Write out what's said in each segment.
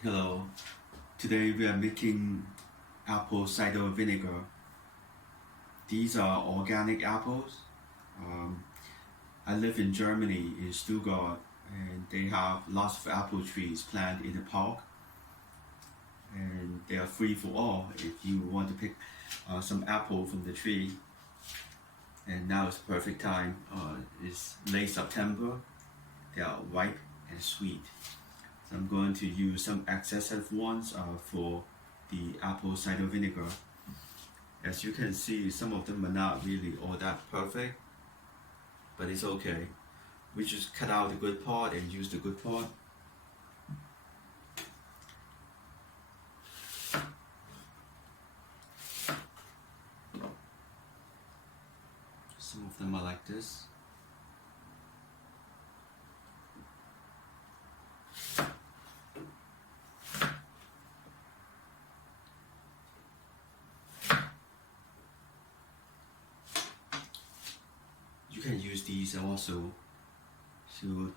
Hello, today we are making apple cider vinegar. These are organic apples. Um, I live in Germany, in Stuttgart, and they have lots of apple trees planted in the park, and they are free for all if you want to pick some apple from the tree. And now is the perfect time. It's late September. They are ripe and sweet. So I'm going to use some excessive ones for the apple cider vinegar. As you can see, some of them are not really all that perfect, but it's okay. We just cut out the good part and use the good part. Some of them are like this. You can use these also to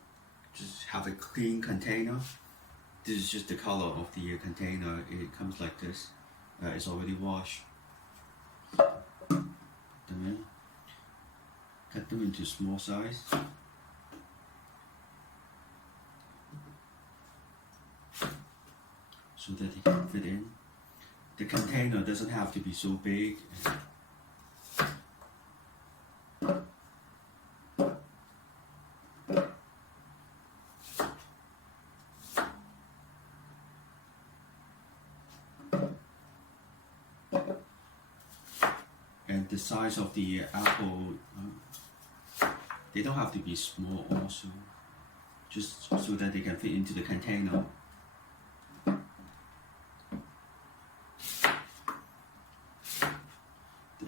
just have a clean container. This is just the color of the container. It comes like this. It's already washed. Put them in. Cut them into small size. So that they can fit in. The container doesn't have to be so big. And the size of the apple, they don't have to be small also, just so that they can fit into the container. The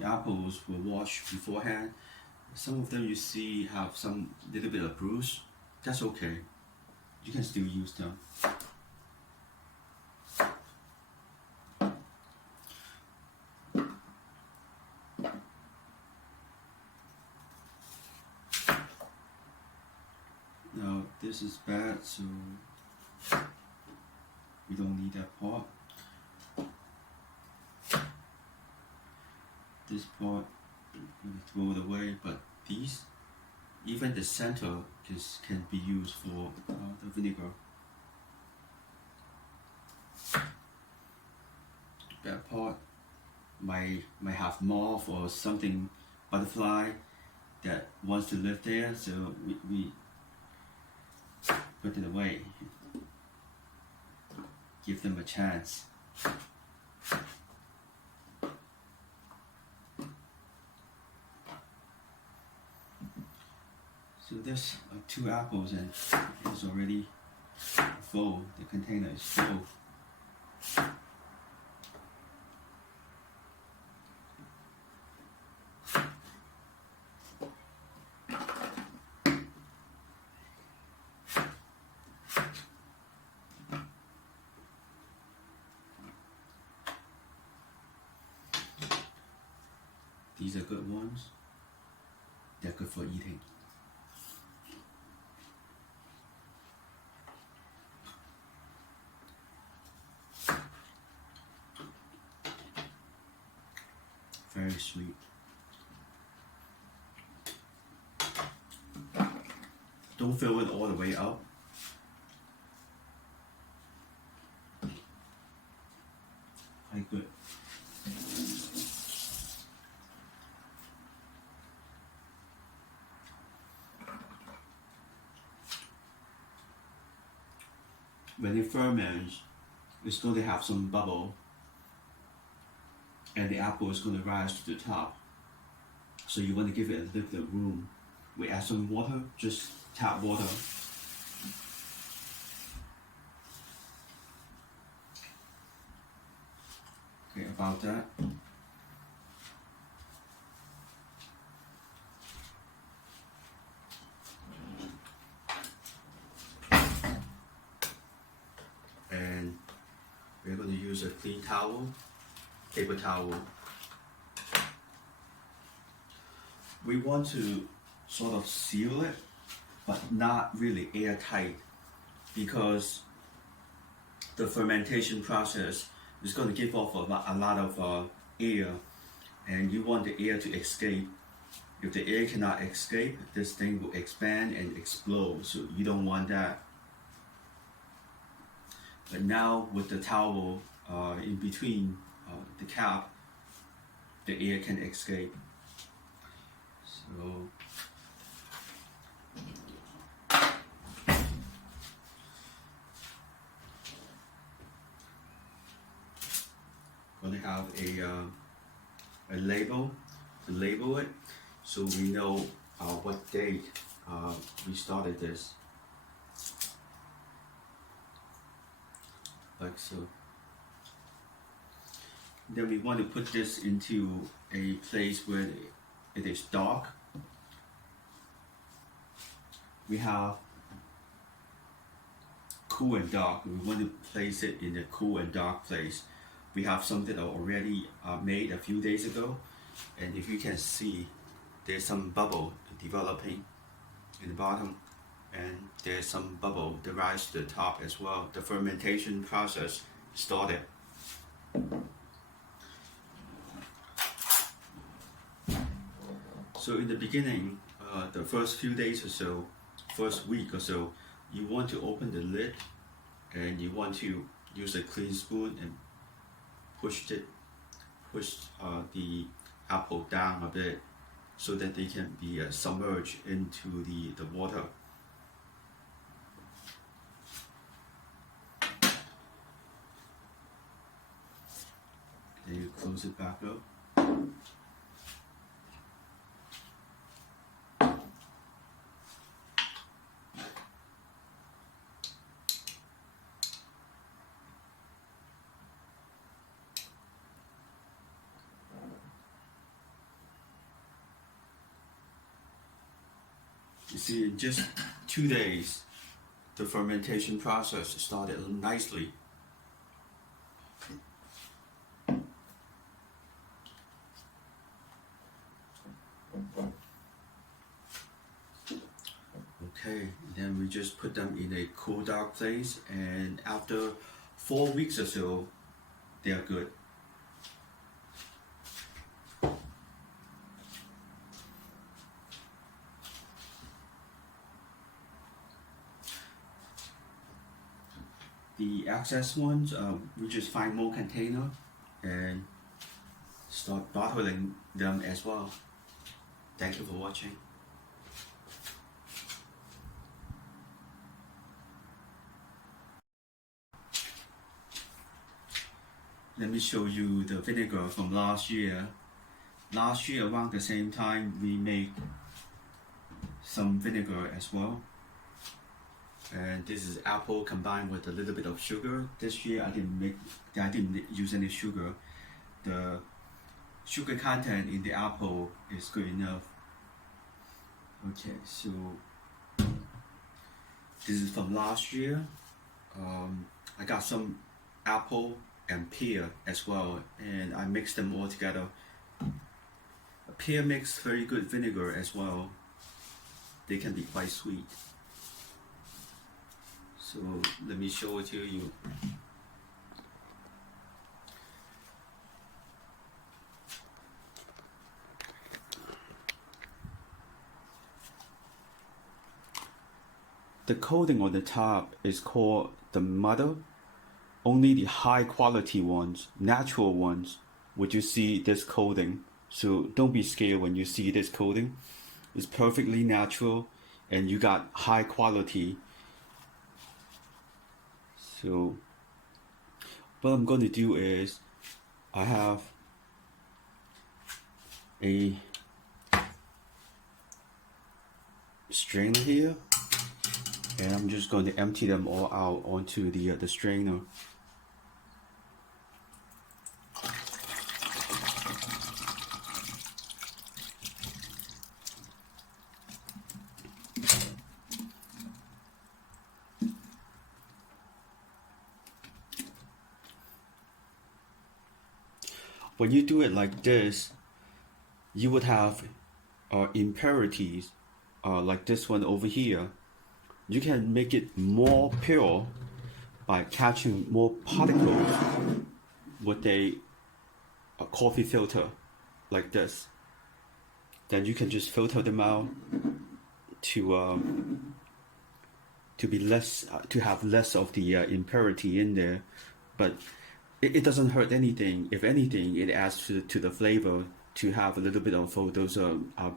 apples were washed beforehand. Some of them you see have some little bit of bruise. That's okay. You can still use them. Now this is bad, so we don't need that part. This part, we throw it away, but these, even the center can be used for the vinegar. That part might have moth or something, butterfly that wants to live there, so we put it away. Give them a chance. So there's 2 apples and it's already full. The container is full. These are good ones. They're good for eating. Very sweet. Don't fill it all the way up. Quite good. When it ferments, it's going to have some bubble, and the apple is going to rise to the top. So you want to give it a little bit of room. We add some water, just tap water. Okay, about that. And we're going to use a clean towel, paper towel. We want to sort of seal it, but not really airtight, because the fermentation process is going to give off a lot of air, and you want the air to escape. If the air cannot escape, this thing will expand and explode, so you don't want that. But now with the towel in between the cap, the air can escape. So going to have a label to label it, so we know what date we started this, like so. Then we want to put this into a place where it is dark. We have cool and dark. We want to place it in a cool and dark place. We have something already made a few days ago, and if you can see, there's some bubble developing in the bottom, and there's some bubble that rise to the top as well. The fermentation process started. So in the beginning, the first few days or so, first week or so, you want to open the lid, and you want to use a clean spoon and push the apple down a bit, so that they can be submerged into the water. Then you close it back up. You see, in just 2 days, the fermentation process started nicely. Okay, then we just put them in a cool, dark place, and after 4 weeks or so, they are good. The excess ones, we just find more container and start bottling them as well. Thank you for watching. Let me show you the vinegar from last year. Last year around the same time, we made some vinegar as well. And this is apple combined with a little bit of sugar. This year I didn't use any sugar. The sugar content in the apple is good enough. Okay, so this is from last year. I got some apple and pear as well, and I mixed them all together. A pear makes very good vinegar as well. They can be quite sweet. So let me show it to you. The coating on the top is called the mother. Only the high quality ones, natural ones, would you see this coating. So don't be scared when you see this coating. It's perfectly natural, and you got high quality. So what I'm going to do is, I have a strainer here, and I'm just going to empty them all out onto the strainer. When you do it like this, you would have impurities like this one over here. You can make it more pure by catching more particles with a coffee filter like this. Then you can just filter them out to be less to have less of the impurity in there, but it doesn't hurt anything. If anything, it adds to the flavor to have a little bit of those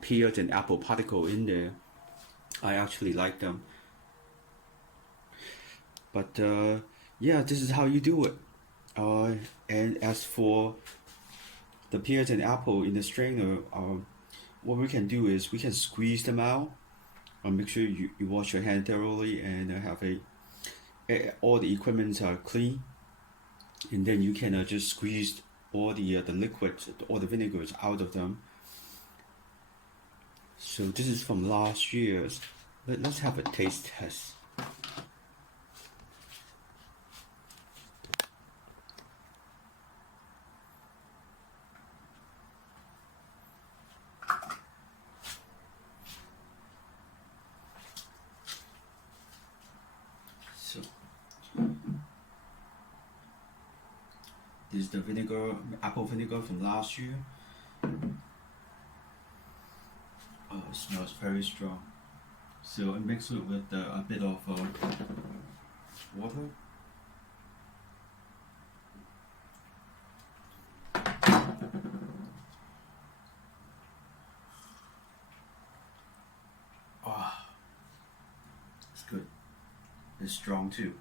pears and apple particle in there. I actually like them. But yeah, this is how you do it. And as for the pears and apple in the strainer, what we can do is we can squeeze them out. Make sure you wash your hand thoroughly and have all the equipments are clean. And then you can just squeeze all the liquids, all the vinegars out of them. So this is from last year's. Let's have a taste test. So this is the vinegar, apple vinegar from last year. Oh, it smells very strong. So I mix it with a bit of water. Ah, it's good. It's strong too.